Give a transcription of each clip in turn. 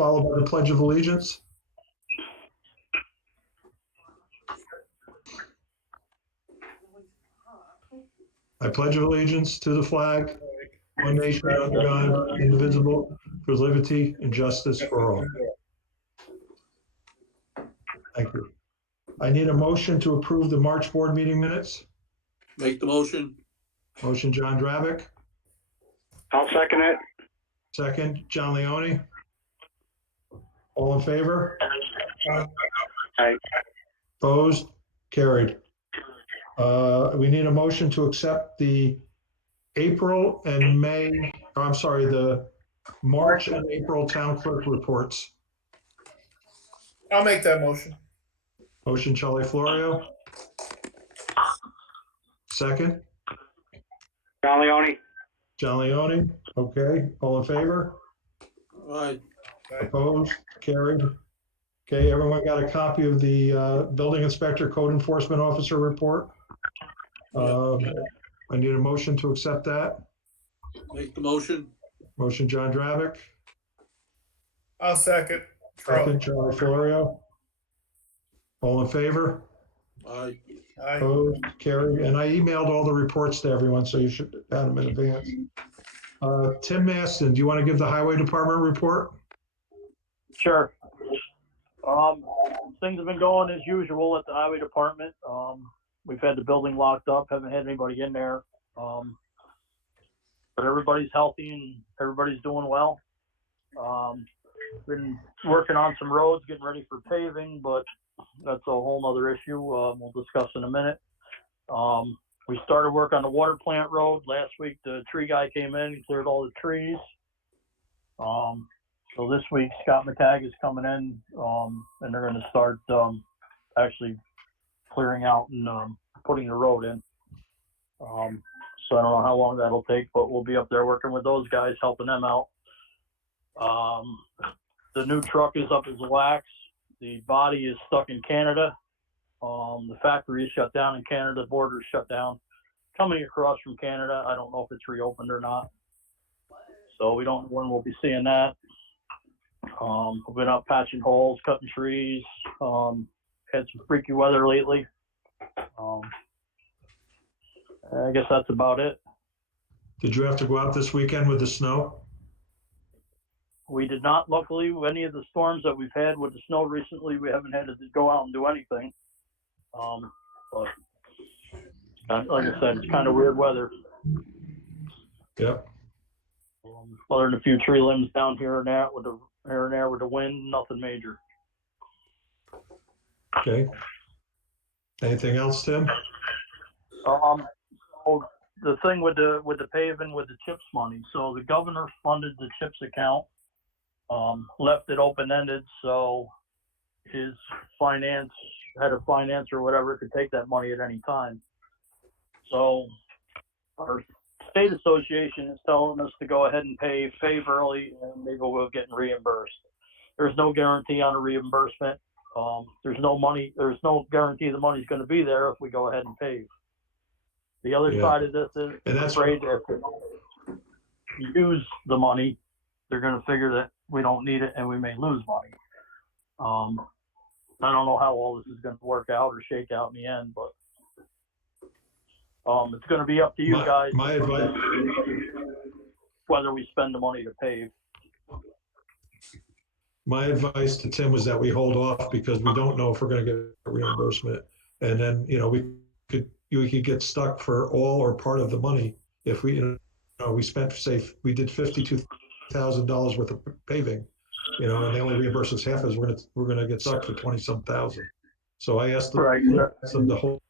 followed by the Pledge of Allegiance. I pledge allegiance to the flag, one nation under God, indivisible, with liberty and justice for all. Thank you. I need a motion to approve the March board meeting minutes. Make the motion. Motion, John Dravick. I'll second it. Second, John Leone. All in favor? Aye. Opposed? Carried. We need a motion to accept the April and May, I'm sorry, the March and April town clerk reports. I'll make that motion. Motion, Charlie Florio. Second, John Leone. John Leone. Okay, all in favor? Aye. Opposed? Carried. Okay, everyone got a copy of the building inspector code enforcement officer report? I need a motion to accept that. Make the motion. Motion, John Dravick. I'll second. Second, Charlie Florio. All in favor? Aye. Aye. Opposed? Carried. And I emailed all the reports to everyone, so you should have them in advance. Tim Maston, do you want to give the highway department report? Sure. Things have been going as usual at the highway department. We've had the building locked up, haven't had anybody in there. But everybody's healthy and everybody's doing well. Been working on some roads, getting ready for paving, but that's a whole nother issue we'll discuss in a minute. We started work on the water plant road. Last week, the tree guy came in and cleared all the trees. So this week, Scott McCagg is coming in, and they're going to start actually clearing out and putting the road in. So I don't know how long that'll take, but we'll be up there working with those guys, helping them out. The new truck is up as wax. The body is stuck in Canada. The factory is shut down in Canada. The border is shut down. Coming across from Canada, I don't know if it's reopened or not. So we don't know when we'll be seeing that. We've been out patching holes, cutting trees. Had some freaky weather lately. I guess that's about it. Did you have to go out this weekend with the snow? We did not, luckily, with any of the storms that we've had with the snow recently, we haven't had to go out and do anything. But like I said, it's kind of weird weather. Yep. Other than a few tree limbs down here and there with the wind, nothing major. Okay. Anything else, Tim? So the thing with the paving with the CHIPS money. So the governor funded the CHIPS account, left it open-ended, so his head of finance or whatever could take that money at any time. So our state association is telling us to go ahead and pave early, and maybe we'll get reimbursed. There's no guarantee on a reimbursement. There's no guarantee the money's going to be there if we go ahead and pave. The other side of this is, afraid if we don't use the money, they're going to figure that we don't need it and we may lose money. I don't know how all this is going to work out or shake out in the end, but it's going to be up to you guys. My advice, whether we spend the money to pave. my advice to Tim was that we hold off because we don't know if we're going to get a reimbursement. And then, we could get stuck for all or part of the money if we, we spent, say, we did $52,000 worth of paving, and they only reimburse us half, as we're gonna get stuck for 20-some thousand. So I asked them to hold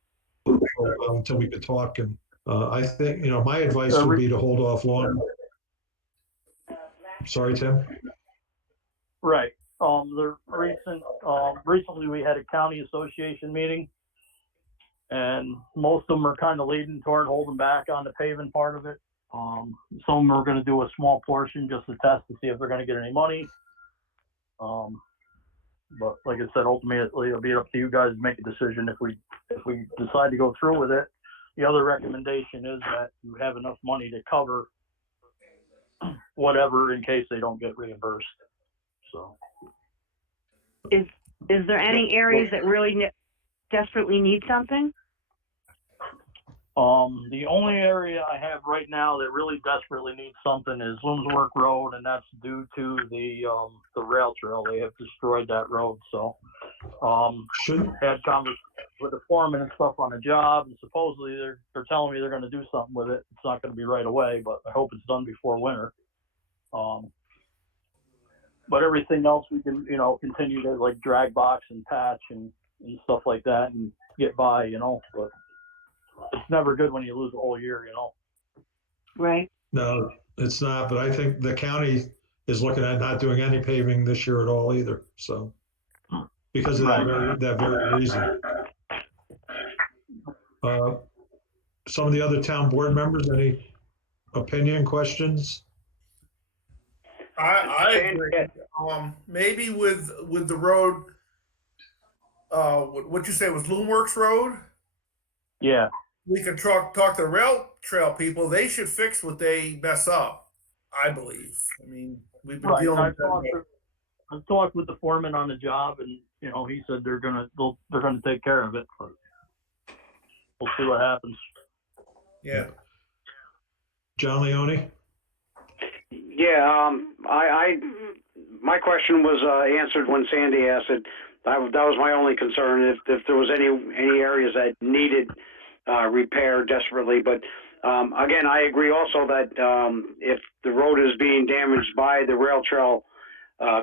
until we could talk, and I think my advice would be to hold off long. Sorry, Tim. Right. Recently we had a county association meeting, and most of them are kind of leading toward holding back on the paving part of it. Some of them are going to do a small portion just to test to see if they're going to get any money. But like I said, ultimately it'll be up to you guys to make a decision if we decide to go through with it. The other recommendation is that you have enough money to cover whatever in case they don't get reimbursed. So, Is there any areas that really desperately need something? the only area I have right now that really desperately needs something is Loomswork Road, and that's due to the rail trail. They have destroyed that road. So, Should, had conversations with the foreman and stuff on the job, and supposedly they're telling me they're going to do something with it. It's not going to be right away, but I hope it's done before winter. But everything else we can, continue to like drag box and patch and stuff like that and get by, but it's never good when you lose a whole year, Right. no, it's not, but I think the county is looking at not doing any paving this year at all either, so. Because of that very reason. Some of the other town board members, any opinion, questions? I agree. Maybe with the road, what you say was Loomworks Road? Yeah. We can talk to the rail trail people. They should fix what they mess up, I believe. I mean, we've been Right. dealing I've with talked with the foreman on the job, and he said they're gonna take care of it. But we'll see what happens. yeah. John Leone? Yeah, my question was answered when Sandy asked it. That was my only concern, if there was any areas that needed repair desperately. But again, I agree also that if the road is being damaged by the rail trail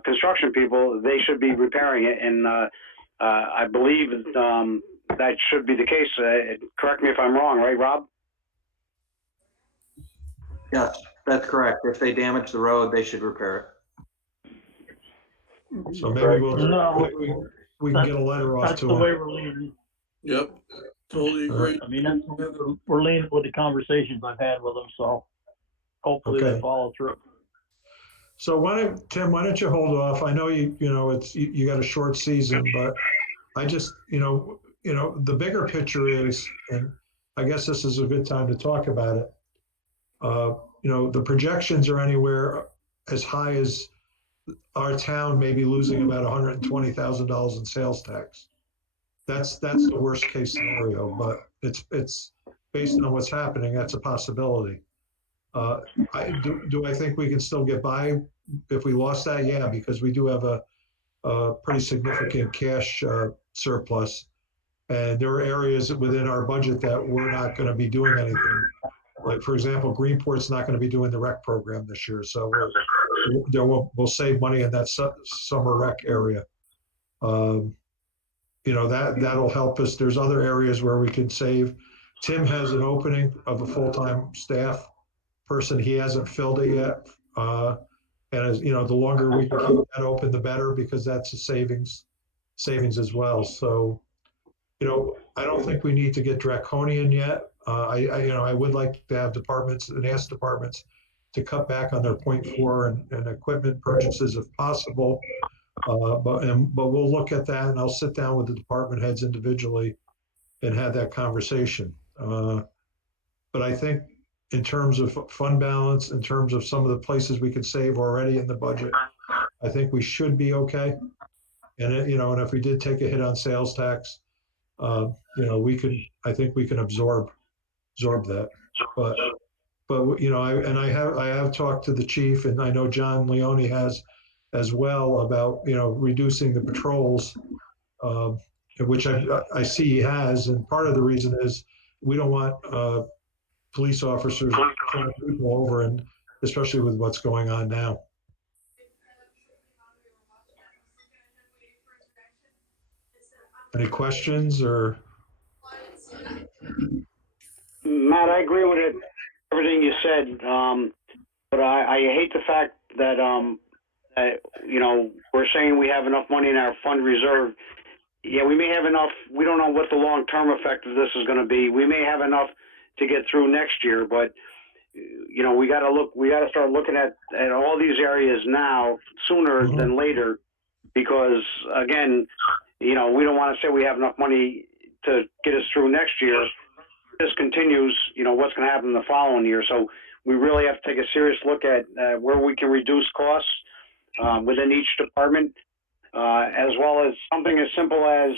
construction people, they should be repairing it. And I believe that should be the case. Correct me if I'm wrong, right, Rob? Yes, that's correct. If they damage the road, they should repair So maybe No. we can get a letter off That's to the them. way we're leaning. Yep, totally agree. I mean, we're leaning with the conversations I've had with them. So hopefully Okay. they follow through. So Tim, why don't you hold off? I know you got a short season, but I just, the bigger picture is, and I guess this is a good time to talk about it. The projections are anywhere as high as our town may be losing about $120,000 in sales tax. That's the worst case scenario, but it's based on what's happening. That's a possibility. Do I think we can still get by if we lost that? Yeah, because we do have a pretty significant cash surplus, and there are areas within our budget that we're not going to be doing anything. Like, for example, Greenport's not going to be doing the rec program this year, so we'll save money in that summer rec area. That'll help us. There's other areas where we can save. Tim has an opening of a full-time staff person. He hasn't filled it yet. And as the longer we can keep that open, the better, because that's a savings as well. So, I don't think we need to get draconian yet. I would like to have departments and ask departments to cut back on their 0.4 and equipment purchases if possible. But we'll look at that, and I'll sit down with the department heads individually and have that conversation. But I think in terms of fund balance, in terms of some of the places we could save already in the budget, I think we should be okay. And and if we did take a hit on sales tax, I think we can absorb that. But I have talked to the chief, and I know John Leone has as well, about reducing the patrols, which I see he has. And part of the reason is we don't want police officers pulling people over, and especially with what's going on now. Any questions or? Matt, I agree with everything you said, but I hate the fact that we're saying we have enough money in our fund reserve. Yeah, we may have enough. We don't know what the long-term effect of this is going to be. We may have enough to get through next year, but we got to start looking at all these areas now, sooner than later, because again, we don't want to say we have enough money to get us through next year. This continues, what's going to happen the following year. So we really have to take a serious look at where we can reduce costs within each department, as well as something as simple as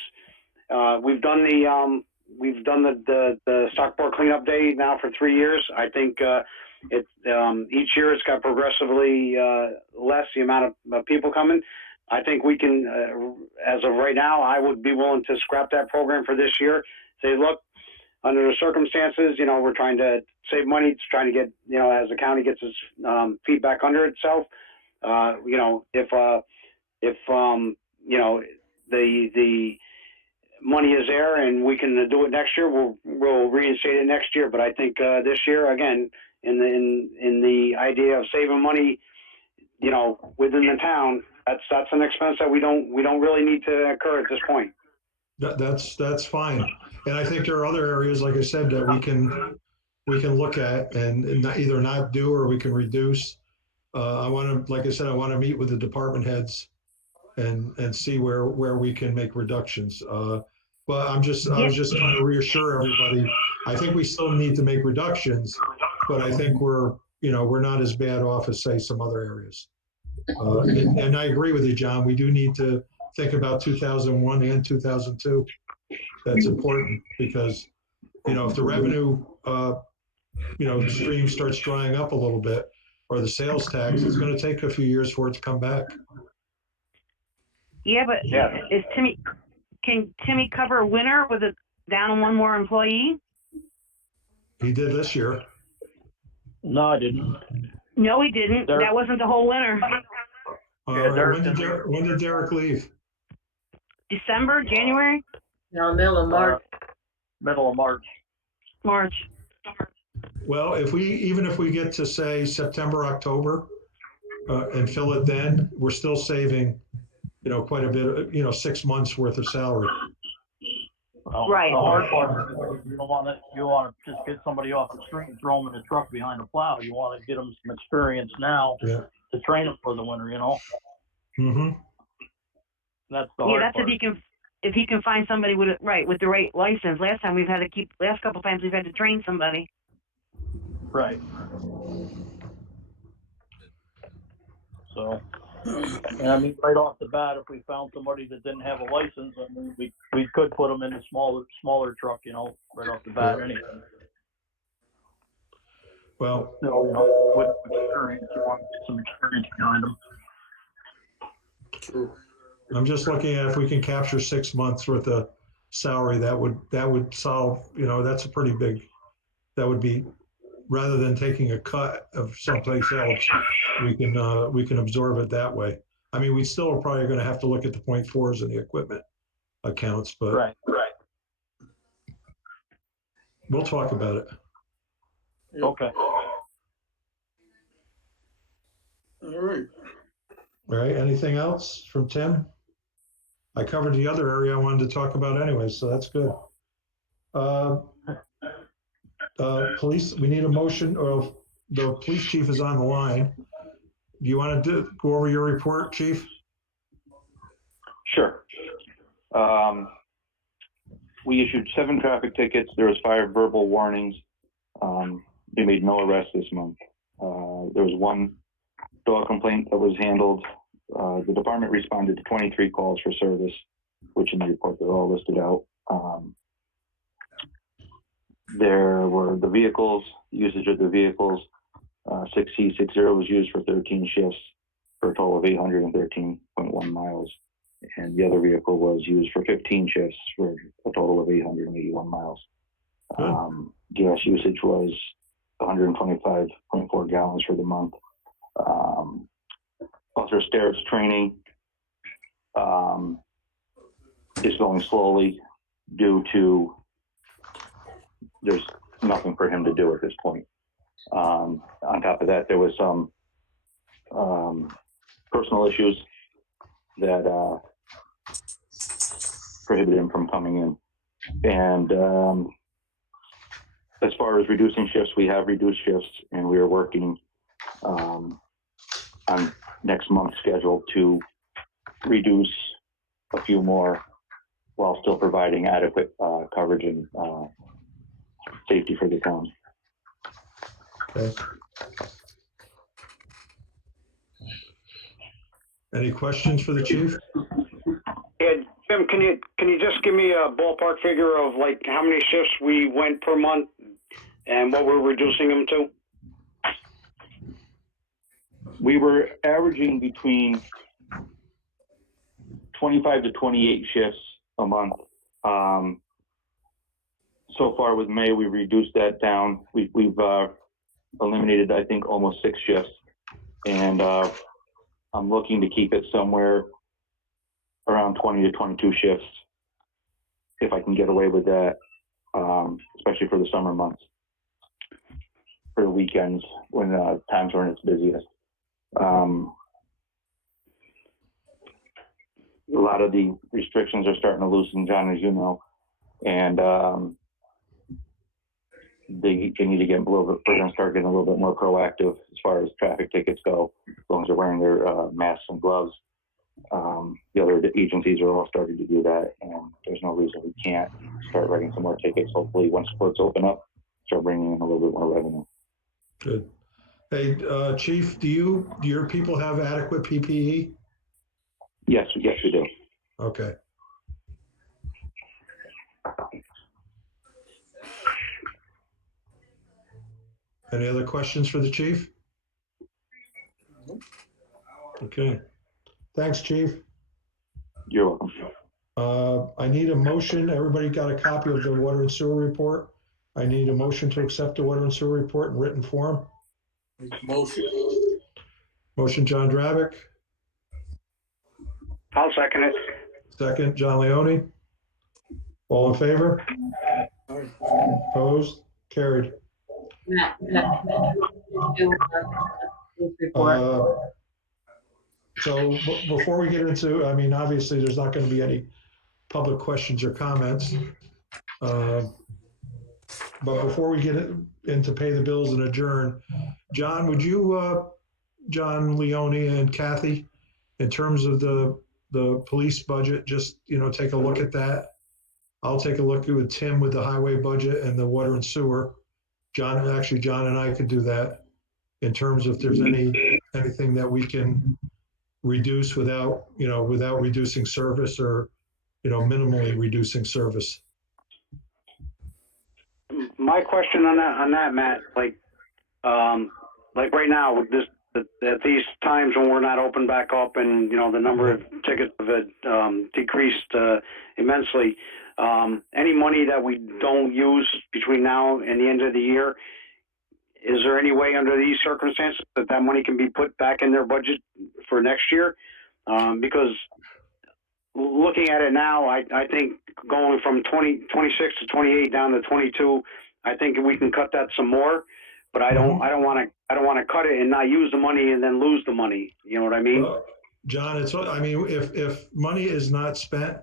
we've done the Stockport cleanup day now for 3 years. I think each year it's got progressively less the amount of people coming. I think we can, as of right now, I would be willing to scrap that program for this year. Say, look, under the circumstances, we're trying to save money. It's trying to get, as the county gets its feet back under itself. If the money is there and we can do it next year, we'll reinstate it next year. But I think this year, again, in the idea of saving money, within the town, that's an expense that we don't really need to incur at this point. That's fine. And I think there are other areas, like I said, that we can look at and either not do or we can reduce. Like I said, I want to meet with the department heads and see where we can make reductions. But I was just trying to reassure everybody. I think we still need to make reductions, but I think we're not as bad off as, say, some other areas. And I agree with you, John. We do need to think about 2001 and 2002. That's important because, if the revenue, stream starts drying up a little bit, or the sales tax, it's going to take a few years for it to come back. Yeah, but can Timmy cover a winter with down one more employee? He did this year. No, I didn't. No, he didn't. Derek- That wasn't the whole winter. Derek when did Derek leave? December, January, No, middle of March. Middle of March. March. Well, if we get to, say, September, October, and fill it then, we're still saving, quite a bit, 6 months worth of salary. Well, Right. The hard part is you want to just get somebody off the street and throw them in a truck behind a plow. You want to get them some experience now Yeah. to train them for the winter, Mm-hmm. That's the hard That's part. if he can find somebody with the right license. Last couple times we've had to train somebody. Right. So, and I mean, right off the bat, if we found somebody that didn't have a license, I mean, we could put them in a smaller truck, right off the bat, anyway. Well, With experience, you want to get some experience behind them. True. I'm just looking at if we can capture 6 months worth of salary, that would solve, that's a pretty big, that would be, rather than taking a cut of someplace else, we can absorb it that way. I mean, we still are probably going to have to look at the 0.4s and the equipment accounts, but Right. we'll talk about it. Yep. Okay. All right. All right, anything else from Tim? I covered the other area I wanted to talk about anyway, so that's good. Police, we need a motion, or the police chief is on the line. Do you want to go over your report, chief? Sure. We issued 7 traffic tickets. There was 5 verbal warnings. We made no arrests this month. There was 1 dog complaint that was handled. The department responded to 23 calls for service, which in the report they're all listed out. There were the vehicles, usage of the vehicles. 6C60 was used for 13 shifts for a total of 813.1 miles. And the other vehicle was used for 15 shifts for a total of 881 miles. Gas usage was 125.4 gallons for the month. Officer Sterrett's training is going slowly due to there's nothing for him to do at this point. On top of that, there was some personal issues that prohibited him from coming in. And as far as reducing shifts, we have reduced shifts, and we are working on next month's schedule to reduce a few more while still providing adequate coverage and safety for the town. Okay. Any questions for the chief? Yeah, Jim, can you just give me a ballpark figure of like how many shifts we went per month and what we're reducing them to? We were averaging between 25 to 28 shifts a month. So far with May, we reduced that down. We've eliminated, I think, almost 6 shifts. And I'm looking to keep it somewhere around 20 to 22 shifts if I can get away with that, especially for the summer months, for the weekends when times when it's busiest. A lot of the restrictions are starting to loosen, John, as you know, and they need to get a little bit, we're going to start getting a little bit more proactive as far as traffic tickets go, as long as they're wearing their masks and gloves. The other agencies are all starting to do that, and there's no reason we can't start writing some more tickets. Hopefully, once courts open up, start bringing in a little bit more revenue. Good. Hey, Chief, do your people have adequate PPE? Yes, we do. Okay. Any other questions for the chief? Okay. Thanks, Chief. You're welcome. I need a motion. Everybody got a copy of the water and sewer report. I need a motion to accept the water and sewer report in written form. Motion. Motion, John Dravick. I'll second it. Second, John Leone. All in favor? Opposed? Carried. Matt, do, this report. So before we get into, I mean, obviously, there's not going to be any public questions or comments. But before we get into pay the bills and adjourn, John, would you, John Leone and Kathy, in terms of the police budget, just, take a look at that.Ll take a look with Tim with the highway budget and the water and sewer. John and I could do that in terms of if there's anything that we can reduce without reducing service or, minimally reducing service. My question on that, Matt, like right now with this, at these times when we're not open back up and, the number of tickets have decreased immensely, any money that we don't use between now and the end of the year, is there any way under these circumstances that money can be put back in their budget for next year? Because looking at it now, I think going from 26 to 28 down to 22, I think we can cut that some more, but I don't want to cut it and not use the money and then lose the money. You know what I mean? John, if money is not spent,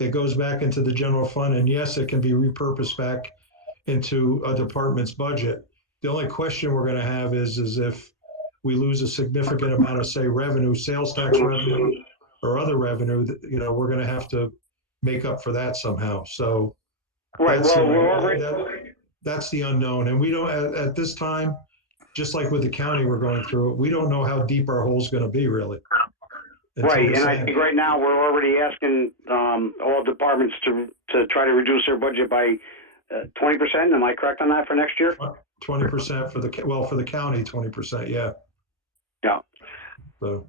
it goes back into the general fund, and yes, it can be repurposed back into a department's budget. The only question we're going to have is if we lose a significant amount of, say, revenue, sales tax revenue, or other revenue, we're going to have to make up for that somehow. So right. That's the unknown. And we don't, at this time, just like with the county we're going through, we don't know how deep our hole's going to be really. Right. And I think right now we're already asking all departments to try to reduce their budget by 20%. Am I correct on that for next year? 20% for the county, 20%. Yeah. Yeah. So.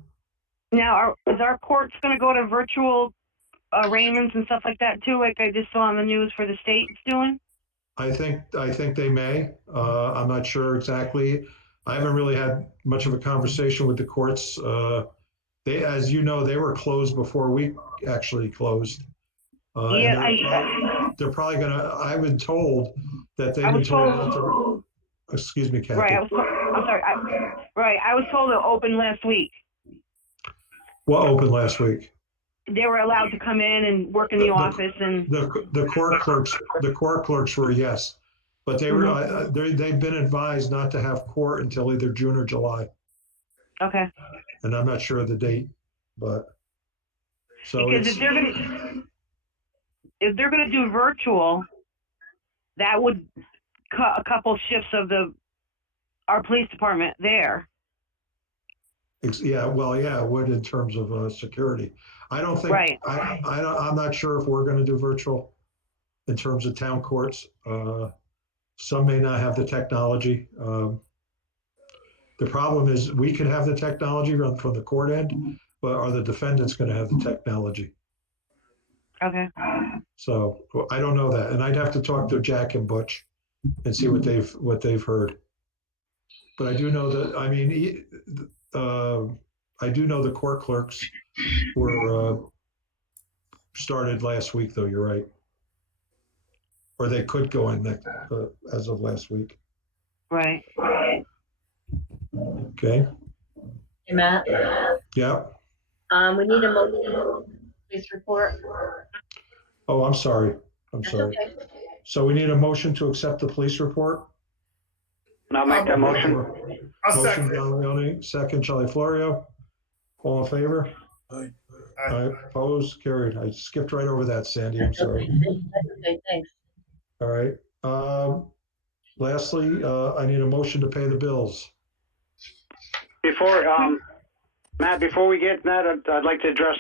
Now, is our courts going to go to virtual arraignments and stuff like that too, like I just saw on the news for the state's doing? I think they may. I'm not sure exactly. I haven't really had much of a conversation with the courts. They, as you know, they were closed before we actually closed. They're probably gonna. I've been told that they've been told. Excuse me, Kathy. Right. I'm sorry. I was told to open last week. What opened last week? They were allowed to come in and work in the office, and the court clerks were, yes, but they were they've been advised not to have court until either June or July. Okay. And I'm not sure of the date, but so because if they're gonna do virtual, that would cut a couple shifts of our police department there. Yeah, well, yeah, it would in terms of security. I don't think, Right. I'm not sure if we're going to do virtual in terms of town courts. Some may not have the technology. The problem is we could have the technology from the court end, but are the defendants going to have the technology? Okay. So I don't know that, and I'd have to talk to Jack and Butch and see what they've heard. But I do know that, I mean, I do know the court clerks were started last week, though. You're right, or they could go in next as of last week. Right. Okay. Hey, Matt, Yeah. we need a motion, police report. Oh, I'm sorry. I'm That's sorry. okay. So we need a motion to accept the police report. And I'll make that motion. I'll Motion, second it. John Leone, second, Charlie Florio. All in favor? Aye. Aye. Opposed? Carried. I skipped right over that, Sandy. I'm sorry. That's okay, thanks. All right. Lastly, I need a motion to pay the bills. Before, Matt, before we get that, I'd like to address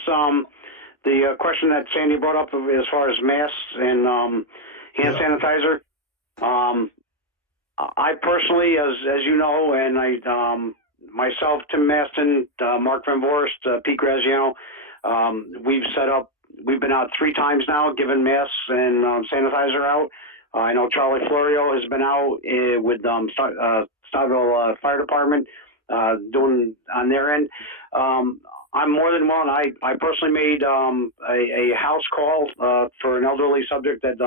the question that Sandy brought up as far as masks and hand sanitizer. I personally, as you know, and myself, Tim Maston, Mark Van Vorst, Pete Graziano, we've been out 3 times now, giving masks and sanitizer out. I know Charlie Florio has been out with Stoughville Fire Department doing on their end. I'm more than willing. I personally made a house call for an elderly subject that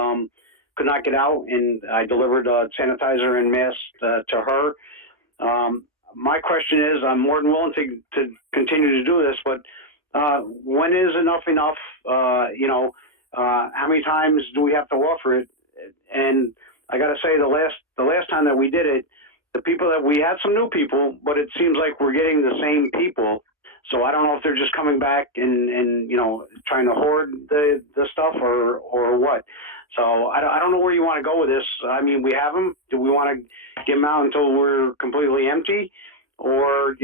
could not get out, and I delivered sanitizer and masks to her. My question is, I'm more than willing to continue to do this, but when is enough? How many times do we have to offer it? And I got to say, the last time that we did it, the people that we had some new people, but it seems like we're getting the same people. So I don't know if they're just coming back and trying to hoard the stuff or what. So I don't know where you want to go with this. I mean, we have them. Do we want to get them out until we're completely empty, or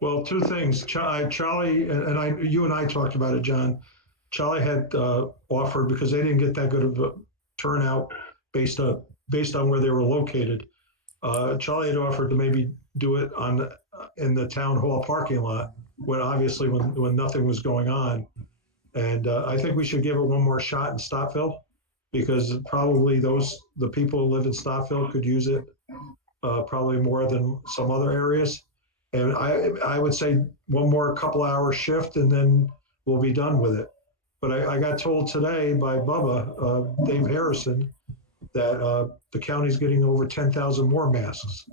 Well, 2 things. Charlie and you and I talked about it, John. Charlie had offered, because they didn't get that good of a turnout based on where they were located. Charlie had offered to maybe do it in the town hall parking lot, when nothing was going on. And I think we should give it one more shot in Stockville, because probably the people who live in Stockville could use it probably more than some other areas. And I would say one more couple-hour shift, and then we'll be done with it. But I got told today by Bubba, Dave Harrison, that the county's getting over 10,000 more masks,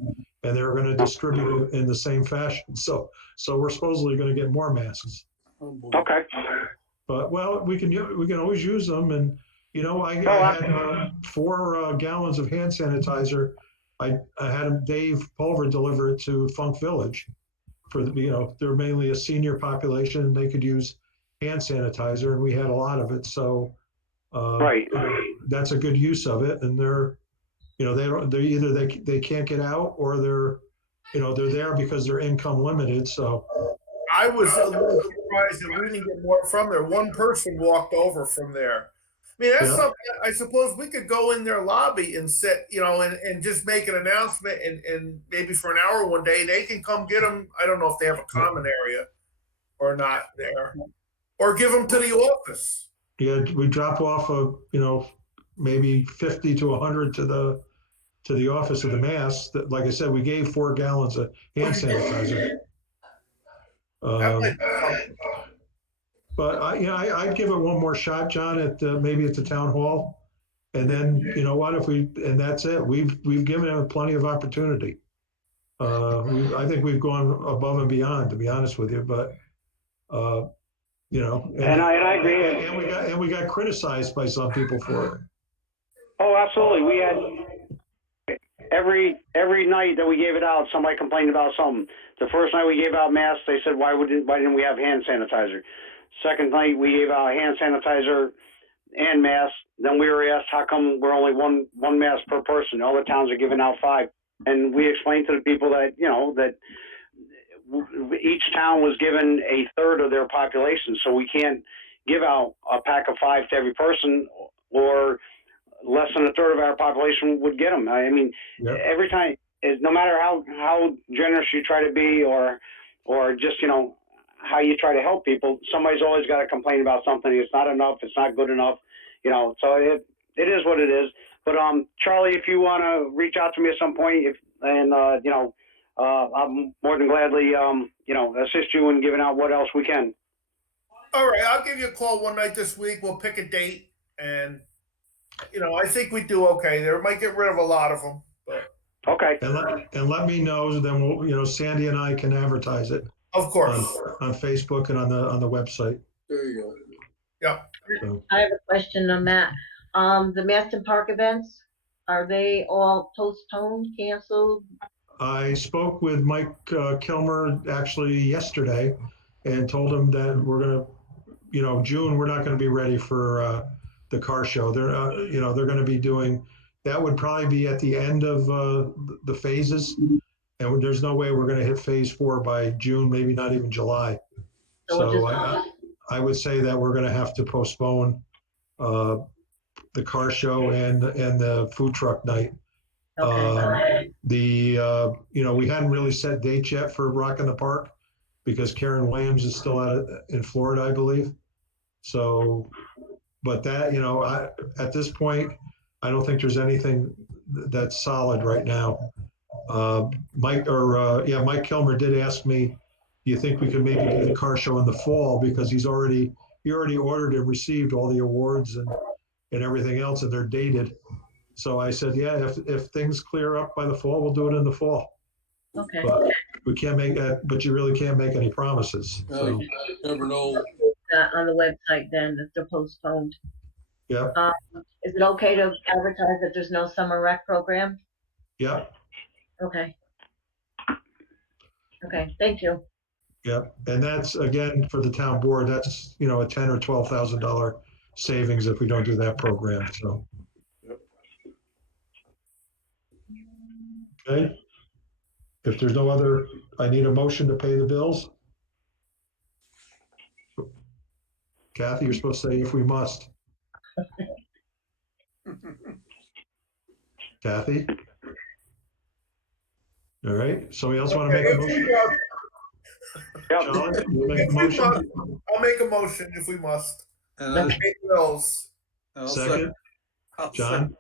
and they're going to distribute it in the same fashion. So we're supposedly going to get more masks. okay? But well, we can always use them. And I had 4 gallons of hand sanitizer. I had Dave Pulver deliver it to Funk Village for they're mainly a senior population, and they could use hand sanitizer, and we had a lot of it. So Right. that's a good use of it. And they're either they can't get out, or they're there because they're income limited. So I was a little surprised that we didn't get more from there. One person walked over from there. I mean, that's something I suppose we could go in their lobby and sit, and just make an announcement, and maybe for an hour one day they can come get them. I don't know if they have a common area or not there, or give them to the office. Yeah, we drop off maybe 50 to 100 to the office of the masks. That, like I said, we gave 4 gallons of hand sanitizer. But I'd give it one more shot, John, at maybe at the town hall, and then and that's it. We've given them plenty of opportunity. I think we've gone above and beyond, to be honest with you. But and I agree. And we got criticized by some people for it. Oh, absolutely. We had every night that we gave it out, somebody complained about something. The first night we gave out masks, they said, why didn't we have hand sanitizer? Second night we gave out hand sanitizer and masks. Then we were asked, how come we're only one mask per person? All the towns are giving out 5. And we explained to the people that, that each town was given a third of their population, so we can't give out a pack of 5 to every person, or less than a third of our population would get them. I mean, Yep. every time, no matter how generous you try to be, or just, you know, how you try to help people, somebody's always got to complain about something. It's not enough. It's not good enough. You know, so it is what it is. But Charlie, if you want to reach out to me at some point, you know, I'm more than gladly, you know, assist you in giving out what else we can. All right, I'll give you a call one night this week. We'll pick a date, and you know, I think we do okay there. Might get rid of a lot of them, but Okay. And let me know, then we'll, you know, Sandy and I can advertise it of course. on Facebook and on the website. There you go. Yeah. So, I have a question on that. The Maston Park events, are they all postponed, canceled? I spoke with Mike Kilmer actually yesterday and told him that we're gonna, you know, June, we're not gonna be ready for the car show. They're, you know, they're gonna be doing, that would probably be at the end of the phases. And there's no way we're gonna hit phase 4 by June, maybe not even July. So we'll So just- I would say that we're gonna have to postpone the car show and the food truck night. Okay. You know, we hadn't really set dates yet for Rock in the Park because Karen Williams is still in Florida, I believe. So, but that, you know, at this point, I don't think there's anything that's solid right now. Mike Kilmer did ask me, do you think we could maybe do the car show in the fall? Because he already ordered and received all the awards and everything else, and they're dated. So I said, yeah, if things clear up by the fall, we'll do it in the fall. Okay. But we can't make that, but you really can't make any promises. So, You never know. On the website then, if they're postponed. yeah, Is it okay to advertise that there's no summer rec program? yeah, Okay. Okay, thank you. yeah. And that's, again, for the town board, that's, you know, a $10,000 or $12,000 savings if we don't do that program, so. Okay. If there's no other, I need a motion to pay the bills. Kathy, you're supposed to say if we must. Kathy? All right, somebody else want to make a motion? Charlie, you make a motion? I'll make a motion if we must. And I, Pay bills. I'll Second, I'll John?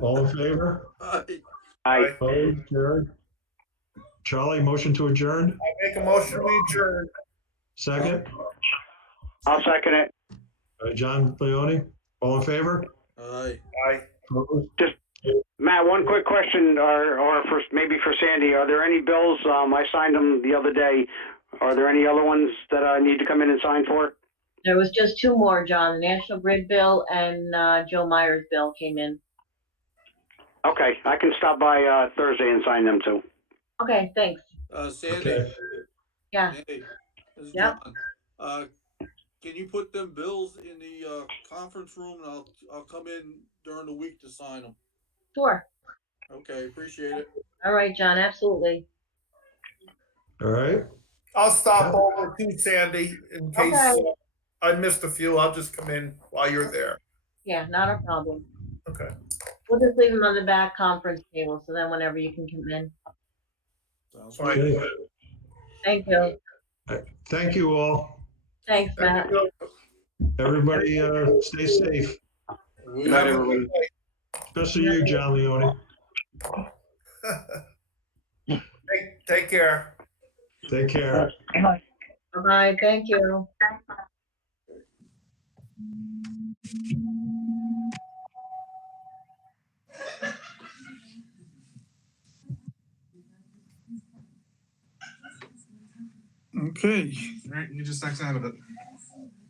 All in favor? second. I Opposed, carried. Charlie, motion to adjourn? I make a motion, we adjourn. Second? I'll second it. John Leone, all in favor? Aye. Aye. Opposed? Matt, one quick question, or maybe for Sandy. Are there any bills? I signed them the other day. Are there any other ones that I need to come in and sign for? There was just 2 more, John, National Grid bill and Joe Myers bill came in. Okay, I can stop by Thursday and sign them too. Okay, thanks. Sandy. Okay. Yeah. Hey, this is Yeah. John. Can you put them bills in the conference room, and I'll come in during the week to sign them. Sure. Okay, appreciate it. All right, John, absolutely. All right, I'll stop over to Sandy in case Okay. I missed a few. I'll just come in while you're there. Yeah, not a problem. Okay. We'll just leave them on the back conference table, so then whenever you can come in. Sounds All right. good. okay. Thank you. Thank you all. Thanks, Matt. Everybody, stay safe, We- Good night, everyone. especially you, John Leone. Take care. Take care. Bye-bye, thank you. Okay. All right, you just X out of it.